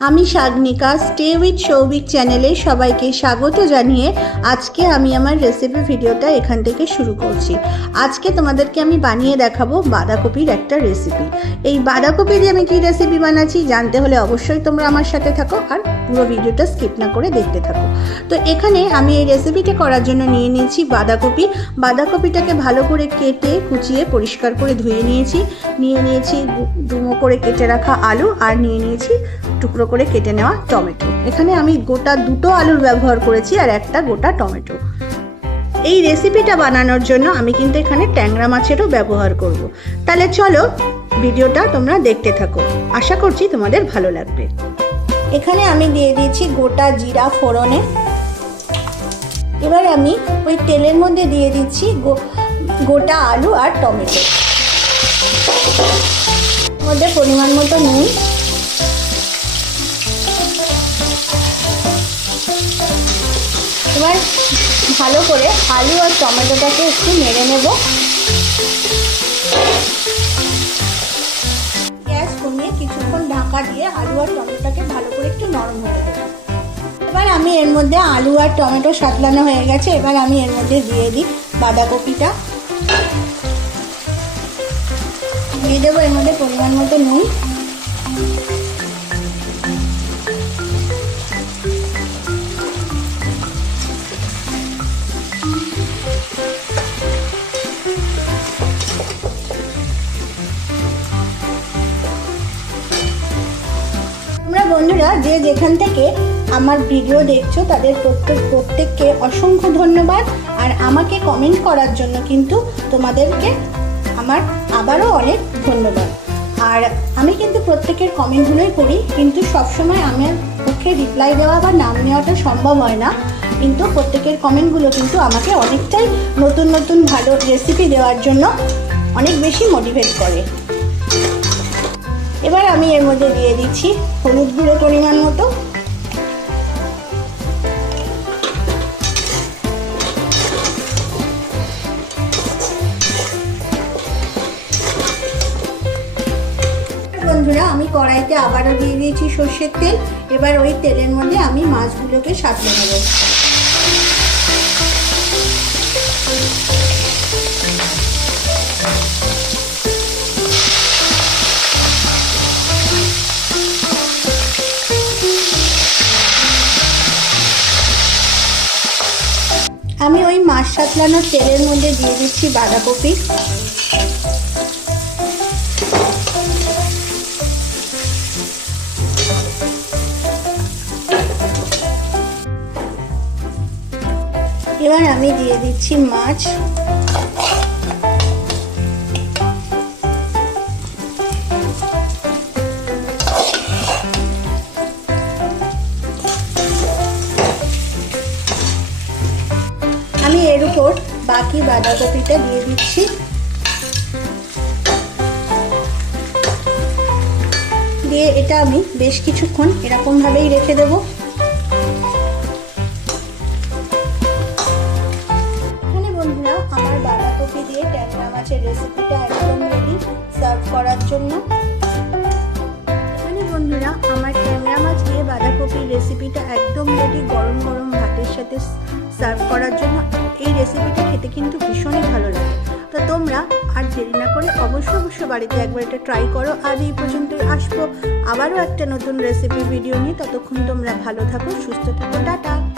আমি শাগনিকা stay with Souvik চ্যানেলে সবাইকে স্বাগত জানিয়ে আজকে আমি আমার রেসিপি ভিডিওটা এখান থেকে শুরু করছি। আজকে তোমাদেরকে আমি বানিয়ে দেখাবো বাঁধাকপির একটা রেসিপি এই বাঁধাকপি দিয়ে আমি কী রেসিপি বানাচ্ছি জানতে হলে অবশ্যই তোমরা আমার সাথে থাকো আর পুরো ভিডিওটা স্কিপ না করে দেখতে থাকো। তো এখানে আমি এই রেসিপিটা করার জন্য নিয়ে নিয়েছি বাঁধাকপি। বাঁধাকপিটাকে ভালো করে কেটে, কুচিয়ে পরিষ্কার করে ধুয়ে নিয়েছি। নিয়ে নিয়েছি ডুমো করে কেটে রাখা আলু আর নিয়ে নিয়েছি টুকরো করে কেটে নেওয়া টমেটো। এখানে আমি গোটা দুটো আলুর ব্যবহার করেছি আর একটা গোটা টমেটো। এই রেসিপিটা বানানোর জন্য আমি কিন্তু এখানে ট্যাংরা মাছেরও ব্যবহার করব। তাহলে চলো ভিডিওটা তোমরা দেখতে থাকো। আশা করছি তোমাদের ভালো লাগবে। এখানে আমি দিয়ে দিয়েছি গোটা জিরা ফোড়নে। এবার আমি ওই তেলের মধ্যে দিয়ে দিচ্ছি গোটা আলু আর টমেটো। মধ্যে পরিমাণ মতো নুন। এবার ভালো করে আলু আর টমেটোটাকে একটু নেড়ে নেব। গ্যাস কমিয়ে কিছুক্ষণ ঢাকা দিয়ে আলু আর টমেটোটাকে ভালো করে একটু নরম হতে দেবো। এবার আমি এর মধ্যে আলু আর টমেটো সাতলানো হয়ে গেছে, এবার আমি এর মধ্যে দিয়ে দিই বাঁধাকপিটা। দিয়ে দেবো এর মধ্যে পরিমাণ মতো নুন। বন্ধুরা, যে যেখান থেকে আমার ভিডিও দেখছ, তাদের প্রত্যেক, প্রত্যেককে অসংখ্য ধন্যবাদ। আর আমাকে কমেন্ট করার জন্য কিন্তু তোমাদেরকে আমার আবারও অনেক ধন্যবাদ। আর আমি কিন্তু প্রত্যেকের কমেন্টগুলোই করি কিন্তু সবসময় আমার পক্ষে রিপ্লাই দেওয়া বা নাম নেওয়াটা সম্ভব হয় না। কিন্তু প্রত্যেকের কমেন্টগুলো কিন্তু আমাকে অনেকটাই নতুন নতুন, ভালো রেসিপি দেওয়ার জন্য অনেক বেশি মোটিভেট করে। এবার আমি এর মধ্যে দিয়ে দিচ্ছি হলুদ গুঁড়ো পরিমাণ মতো। বন্ধুরা, আমি কড়াইতে আবারও দিয়ে দিয়েছি সর্ষের তেল। এবার ওই তেলের মধ্যে আমি মাছগুলোকে সাঁতলে নেব। ওই তেলের মধ্যে দিয়ে দিচ্ছি বাঁধাকপি। এবার আমি দিয়ে দিচ্ছি মাছ। আমি এর উপর বাকি বাঁধাকপিটা দিয়ে দিচ্ছি। দিয়ে এটা আমি বেশ কিছুক্ষণ এরকমভাবেই রেখে দেবো। বন্ধুরা, আমার বাঁধাকপি দিয়ে মাছের রেসিপিটা একদম সার্ভ করার জন্য। বন্ধুরা, আমার মাছ দিয়ে বাঁধাকপির রেসিপিটা একদম রেডি গরম গরম ভাতের সাথে সার্ভ করার জন্য এই রেসিপিটা খেতে কিন্তু ভীষণই ভালো লাগে। তো তোমরা আর দেরি না করে অবশ্যই অবশ্যই বাড়িতে একবার এটা ট্রাই করো। আর এই পর্যন্তই আসব। আবারও একটা নতুন রেসিপি ভিডিও নিয়ে। ততক্ষণ তোমরা ভালো থাকো, সুস্থ থাকো। টাটা!